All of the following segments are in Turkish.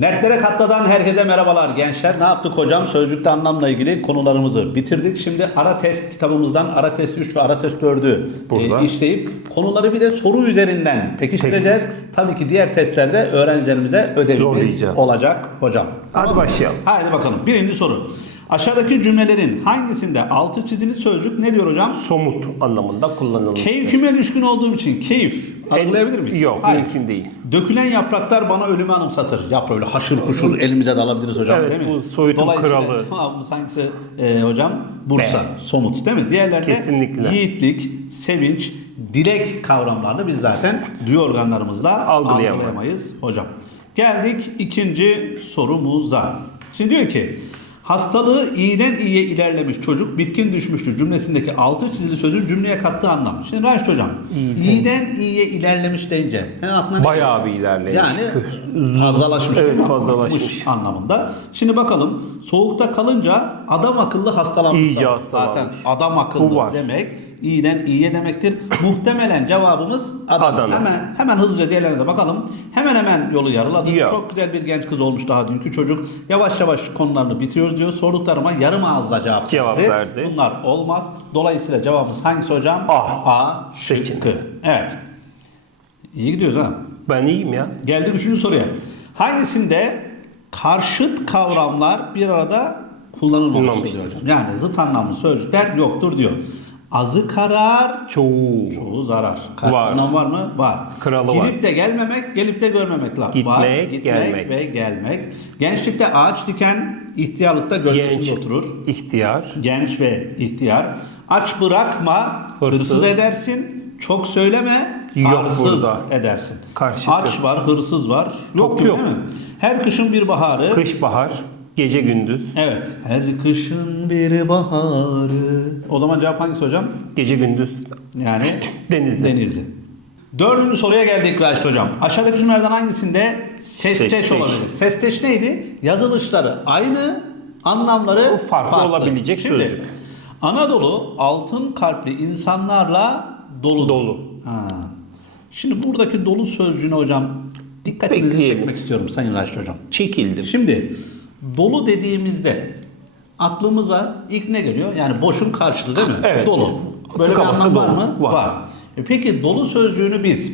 Netlere katladan herkese merhabalar gençler. Ne yaptık hocam? Sözlükte anlamla ilgili konularımızı bitirdik. Şimdi ara test kitabımızdan ara test 3 ve ara test 4'ü Burada. e, işleyip konuları bir de soru üzerinden pekiştireceğiz. Tabii ki diğer testlerde öğrencilerimize ödevimiz olacak hocam. Hadi Tamam başlayalım. Haydi bakalım. Birinci soru. Aşağıdaki cümlelerin hangisinde altı çizili sözcük ne diyor hocam? Somut anlamında kullanılır. Keyfime düşkün olduğum için keyif. Anlayabilir miyiz? Yok, Hayır. mümkün değil. Dökülen yapraklar bana ölümü anımsatır. Yaprağı öyle haşır kuşur elimize de alabiliriz hocam Evet, değil mi? bu soyutun kralı. cevabımız hangisi e, hocam? Bursa. B. Somut değil mi? Diğerlerinde Kesinlikle. yiğitlik, sevinç, dilek kavramlarını biz zaten duyu organlarımızla algılayamayız hocam. Geldik ikinci sorumuza. Şimdi diyor ki Hastalığı iyiden iyiye ilerlemiş çocuk bitkin düşmüştür cümlesindeki altı çizili sözün cümleye kattığı anlam. Şimdi Raşit hocam iyiden iyiye ilerlemiş deyince hemen aklına ne Bayağı geliyor? bir ilerlemiş. Yani fazlalaşmış. Evet, fazlalaşmış. Artmış anlamında. Şimdi bakalım soğukta kalınca adam akıllı hastalanmış. İyice zaten. hastalanmış. Adam akıllı Bu var. demek iyiden iyiye demektir. Muhtemelen cevabımız Adana. Adana. Hemen hemen hızlıca diğerlerine de bakalım. Hemen hemen yolu yarıladık. Yok. Çok güzel bir genç kız olmuş daha dünkü çocuk. Yavaş yavaş konularını bitiriyoruz diyor. Sorduklarıma yarım ağızla cevap, Cevap verdi. Bunlar olmaz. Dolayısıyla cevabımız hangisi hocam? A. A Şıkkı. şıkkı. Evet. İyi gidiyoruz ha. Ben iyiyim ya. Geldik üçüncü soruya. Hangisinde karşıt kavramlar bir arada kullanılmamıştır Kullanılmış. diyor hocam. Yani zıt anlamlı sözcükler yoktur diyor. Azı karar, Çoğu. çoğu zarar. Karşıt Var. anlam var mı? Var. Kralı Gidip var. de gelmemek, gelip de görmemek var. Gitmek, var. Gitmek gelmek. ve gelmek. Gençlikte ağaç diken, ihtiyarlıkta gölgesinde Genç, oturur. ihtiyar, Genç ve ihtiyar. Aç bırakma, hırsız, Hırsız. edersin. Çok söyleme, Yok arsız burada. edersin. Karşıtı. Aç var, hırsız var. Yok yok. yok. değil mi? Her kışın bir baharı. kış bahar, gece gündüz, Evet. Her kışın bir baharı. O zaman cevap hangisi hocam? gece gündüz. Yani Denizli. Denizli. Dördüncü soruya geldik Raşit Hocam. Aşağıdaki cümlelerden hangisinde sesteş, Sesteş. olabilir? Sesteş neydi? Yazılışları aynı, anlamları Farklı olabilecek Şimdi, sözcük. Anadolu altın kalpli insanlarla dolu. Dolu. Ha. Şimdi buradaki dolu sözcüğüne hocam dikkatinizi Bekleyelim. çekmek istiyorum Sayın Raşit Hocam. Çekildim. Şimdi dolu dediğimizde aklımıza ilk ne geliyor? Yani boşun karşılığı değil mi? Evet. Dolu. Böyle bir Tıkaması anlam var mı? Var. E peki dolu sözcüğünü biz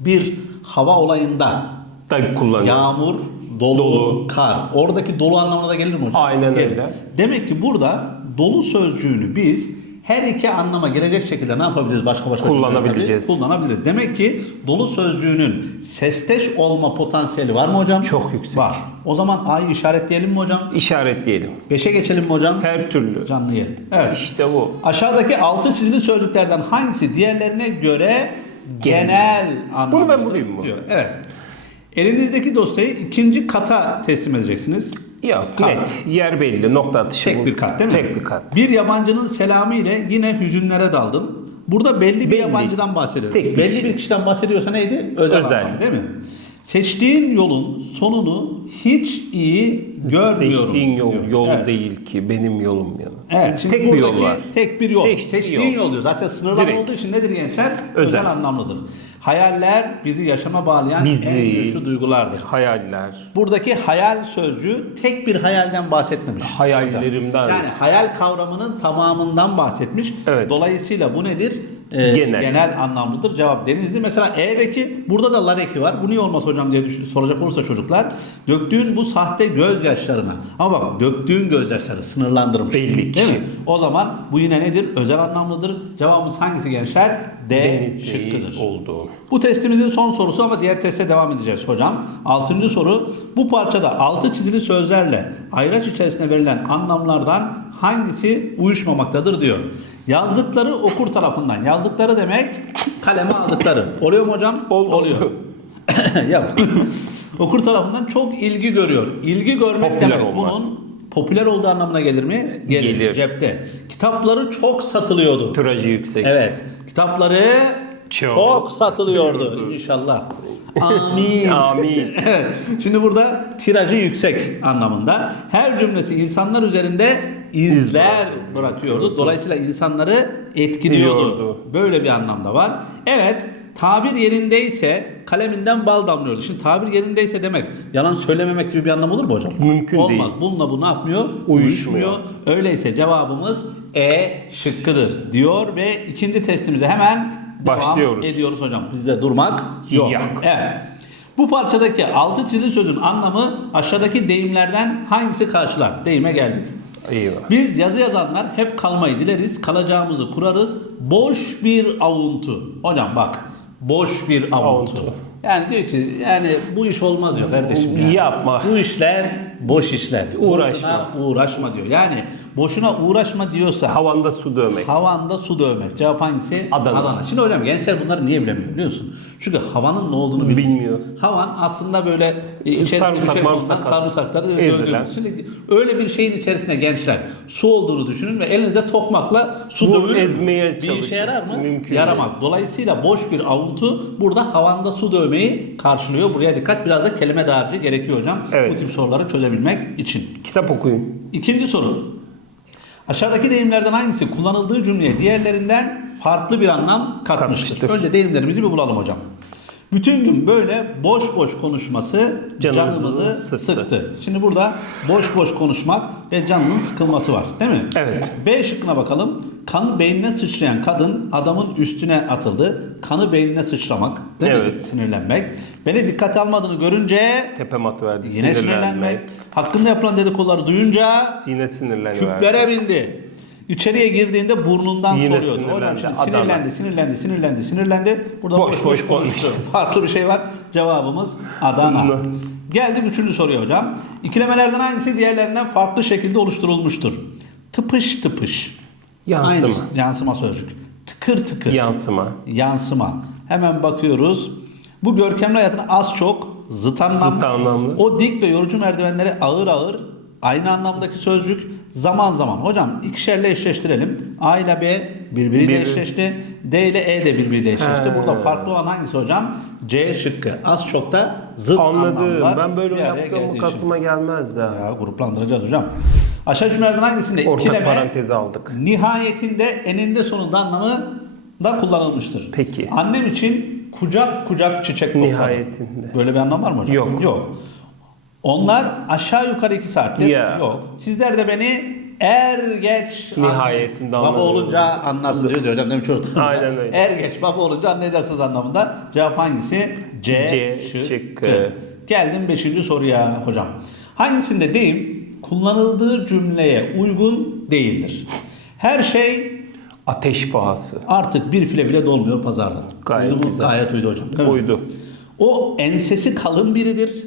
bir hava olayında Da yağmur, dolu, Dolu. kar. Oradaki dolu anlamına da gelir mi hocam? Aynen Gelir. öyle. Demek ki burada dolu sözcüğünü biz her iki anlama gelecek şekilde ne yapabiliriz başka başka Kullanabileceğiz. Kullanabiliriz. Demek ki dolu sözcüğünün sesteş olma potansiyeli var mı hocam? Çok yüksek. Var. O zaman A'yı işaretleyelim mi hocam? İşaretleyelim. 5'e geçelim mi hocam? Her türlü. Canlı yerim. Evet. İşte bu. Aşağıdaki altı çizili sözcüklerden hangisi diğerlerine göre genel anlamda Bunu ben bulayım mı? diyor. Evet. Elinizdeki dosyayı ikinci kata teslim edeceksiniz. Yok Kat. net. Yer belli. Nokta atışı Tek bu. bir kat değil mi? Tek bir kat. Bir yabancının selamı ile yine hüzünlere daldım. Burada belli bir Belli. yabancıdan bahsediyor. Tek bir belli kişi. bir kişiden bahsediyorsa neydi? Özel, Özel. anlam, değil mi? Seçtiğin yolun sonunu hiç iyi görmüyorum. Seçtiğin yol diyor. yol Evet. değil ki benim yolum yani. Evet, şimdi tek bir yol var. tek bir yol. Seçtiğin Seçtiğin yol. yol. diyor. Zaten sınırlama Direkt. olduğu için nedir gençler? Özel, Özel. anlamlıdır. Hayaller bizi yaşama bağlayan Bizi- en güçlü duygulardır. Hayaller. Buradaki hayal sözcüğü tek bir hayalden bahsetmemiş. Hayallerimden. Yani hayal kavramının tamamından bahsetmiş. Evet. Dolayısıyla bu nedir? Ee, Genel. anlamlıdır. Cevap denizli. Mesela E'deki burada da lar eki var. Bu niye olmaz hocam diye düşün- soracak olursa çocuklar. Döktüğün bu sahte gözyaşlarına. Ama bak döktüğün gözyaşları sınırlandırmış. Belli Değil mi? O zaman bu yine nedir? Özel anlamlıdır. Cevabımız hangisi gençler? D Deniz şıkkıdır. oldu. Bu testimizin son sorusu ama diğer teste devam edeceğiz hocam. Altıncı soru. Bu parçada altı çizili sözlerle ayraç içerisinde verilen anlamlardan hangisi uyuşmamaktadır diyor. Yazdıkları okur tarafından. Yazdıkları demek kaleme aldıkları. Oluyor mu hocam? Oldu. Oluyor. Yap. okur tarafından çok ilgi görüyor. İlgi görmek Popüler demek olmak. bunun popüler olduğu anlamına gelir mi? Gelir. Cepte. Kitapları çok satılıyordu. Tirajı yüksek. Evet. Kitapları çok, Çok satılıyordu satılıyordu. inşallah. Amin. Amin. Evet. Şimdi burada tirajı yüksek anlamında. Her cümlesi insanlar üzerinde izler bırakıyordu. Dolayısıyla insanları etkiliyordu. Böyle bir anlamda var. Evet, tabir yerindeyse kaleminden bal damlıyordu. Şimdi tabir yerindeyse demek yalan söylememek gibi bir anlam olur mu hocam? Mümkün Olmaz. değil. Bununla bu ne yapmıyor? Uyuşmuyor. Öyleyse cevabımız E şıkkıdır diyor ve ikinci testimize hemen devam Başlıyoruz. ediyoruz hocam. Bizde durmak yok. Yok. Evet. Bu parçadaki altı çizili sözün anlamı aşağıdaki deyimlerden hangisi karşılar? Deyime geldik. Eyvah. Biz yazı yazanlar hep kalmayı dileriz, kalacağımızı kurarız. Boş bir avuntu. Hocam bak, boş bir avuntu. Avuntu. Yani diyor ki yani bu iş olmaz diyor kardeşim. Yani. Yapma. Bu işler boş işler. Uğraşma. Boşuna uğraşma diyor. Yani boşuna uğraşma diyorsa Havanda su dövmek. havanda su dövmek. Cevap hangisi? Adana. Şimdi hocam gençler bunları niye bilemiyor biliyor musun? Çünkü havanın ne olduğunu bilmiyor. Bilmiyor. Havan aslında böyle e, Sarımsak, marımsak sarımsakları ezilen. Şimdi öyle bir şeyin içerisine gençler su olduğunu düşünün ve elinizde tokmakla su Vur, dövün. ezmeye Bir işe çalışın. yarar mı? Mümkün Yaramaz. Dolayısıyla boş bir avuntu burada havanda su dövmeyi karşılıyor. Buraya dikkat. Biraz da kelime dağarcığı gerekiyor hocam. Evet. Bu tip soruları çözebilmek için. Kitap okuyun. İkinci soru. Aşağıdaki deyimlerden hangisi kullanıldığı cümleye diğerlerinden farklı bir anlam katmıştır? Önce deyimlerimizi bir bulalım hocam. Bütün gün böyle boş boş konuşması Canımızı canımızı sıktı. sıktı. Şimdi burada boş boş konuşmak ve canının sıkılması var değil mi? Evet. B şıkkına bakalım. Kan beynine sıçrayan kadın adamın üstüne atıldı. Kanı beynine sıçramak değil mi? Evet. Sinirlenmek. Beni dikkate almadığını görünce Tepem atıverdi. yine sinirlenmek. Hakkında yapılan dedikoduları duyunca Yine sinirlenverdi. Küplere bindi. İçeriye girdiğinde burnundan Yine soruyordu. Hocam sinirlendi. şimdi sinirlendi, sinirlendi, sinirlendi, sinirlendi. Burada boş Boş boş, konuştu. Farklı bir şey var. Cevabımız Adana. Adana. Geldik üçüncü soruya hocam. İkilemelerden hangisi diğerlerinden farklı şekilde oluşturulmuştur? Tıpış tıpış. Yansıma. Aynı, yansıma sözcük. Tıkır tıkır. Yansıma. Yansıma. Hemen bakıyoruz. Bu görkemli hayatın az çok zıt anlamlı. Zıt anlamlı. O dik ve yorucu merdivenleri ağır ağır aynı anlamdaki sözcük zaman zaman. Hocam ikişerle eşleştirelim. A ile B birbiriyle Bir- eşleşti. D ile E de birbiriyle eşleşti. He. Burada farklı olan hangisi hocam? C şıkkı. Az çok da zıt Anladım. anlamlar. Ben böyle yaptığım için. aklıma gelmez ya. Ya gruplandıracağız hocam. Aşağı cümlelerden hangisinde Ortak ikileme paranteze aldık. nihayetinde eninde sonunda anlamı da kullanılmıştır. Peki. Annem için kucak kucak çiçek topladım. Nihayetinde. Böyle bir anlam var mı hocam? Yok. Yok. Onlar aşağı yukarı iki saattir. Ya. Yok. Sizler de beni er geç Nihayetinde Baba anladım. olunca anlarsın diyor hocam değil mi çocuklar? Aynen öyle. Er geç baba olunca anlayacaksınız anlamında. Cevap hangisi? C, C şıkkı. şıkkı. Geldim 5. soruya hocam. Hangisinde deyim kullanıldığı cümleye uygun değildir? Her şey Ateş pahası. artık bir file bile dolmuyor pazarda. Gayet uydu mu? güzel. Gayet uydu hocam. değil mi? Uydu. O ensesi kalın biridir.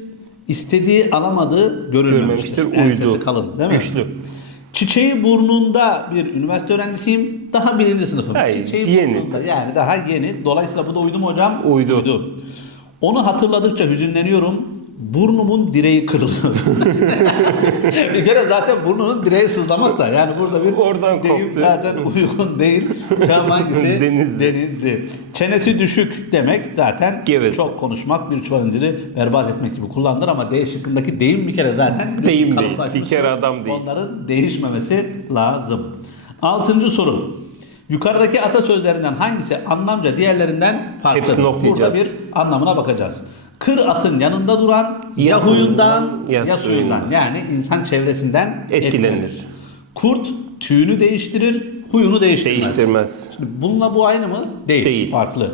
İstediği alamadığı görülmemiştir. Görülmemiştir, uydu. Kalın değil mi? Güçlü. Çiçeği burnunda bir üniversite öğrencisiyim. Daha birinci sınıfım. Hayır, Çiçeği yeni. burnunda yani daha yeni. Dolayısıyla bu da uydu mu hocam? Uydu. Onu hatırladıkça hüzünleniyorum. Burnumun direği kırılıyor. bir kere zaten burnunun direği sızlamak da yani burada bir Oradan deyim koptu. zaten uygun değil. Hangisi? Denizli. Denizli. Çenesi düşük demek zaten Geveze. çok konuşmak bir çuval inciri berbat etmek gibi kullanılır ama D şıkkındaki deyim bir kere zaten Deyim değil. kalıplaşmış. Bir kere adam değil. Onların değişmemesi lazım. Altıncı soru. Yukarıdaki atasözlerinden hangisi anlamca diğerlerinden farklı? Hepsini okuyacağız. Burada bir anlamına bakacağız. Kır atın yanında duran ya, huyundan ya, ya suyundan. suyundan. Yani insan çevresinden Etkilenir. Kurt tüyünü değiştirir, huyunu değiştirmez. Değiştirmez. Şimdi bununla bu aynı mı? Değil. Değil. Farklı.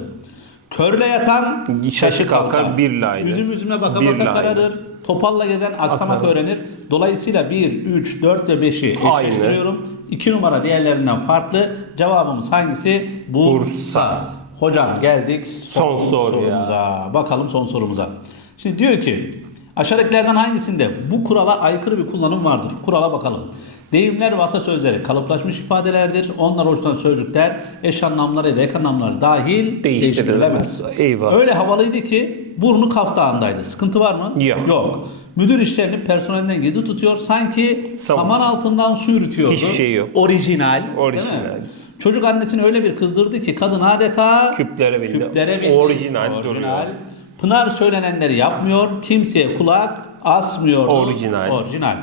Körle yatan Şaşı kalkar, birle aynı. Üzüm üzüme baka Birle baka aynı. kararır. Topalla gezen aksamak Akar. öğrenir. Dolayısıyla 1, 3, 4 ve 5'i Aynı. eşleştiriyorum. 2 numara diğerlerinden farklı. Cevabımız hangisi? Bursa. Hocam geldik Son soru sorumuza. Bakalım son sorumuza. Şimdi diyor ki aşağıdakilerden hangisinde bu kurala aykırı bir kullanım vardır? Kurala bakalım. Deyimler ve atasözleri kalıplaşmış ifadelerdir. Onlar oluşturan sözcükler eş anlamları ya da ek anlamları dahil Değiştirilemez. Eyvah. Öyle havalıydı ki burnu kaftağındaydı. Sıkıntı var mı? Yok. Yok. Müdür işlerini personelinden gizli tutuyor. Sanki Sam- saman altından su yürütüyordu. Hiçbir şey yok. Orijinal. Orijinal. Çocuk annesini öyle bir kızdırdı ki kadın adeta Küplere bindi. küplere bindi. Orijinal duruyor. Pınar söylenenleri yapmıyor. Kimseye kulak asmıyor. Orijinal. Orijinal.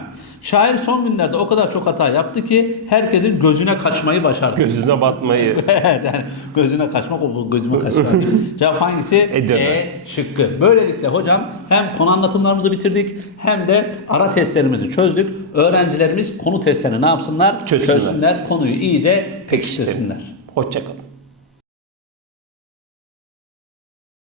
Şair son günlerde o kadar çok hata yaptı ki herkesin gözüne kaçmayı başardı. Gözüne batmayı. evet yani gözüne kaçmak o gözüme kaçmak. Cevap hangisi? Edirne. E şıkkı. Böylelikle hocam hem konu anlatımlarımızı bitirdik hem de ara testlerimizi çözdük. Öğrencilerimiz konu testlerini ne yapsınlar? Çözsünler. Çözsünler. Konuyu iyice pekiştirsinler. Hoşçakalın.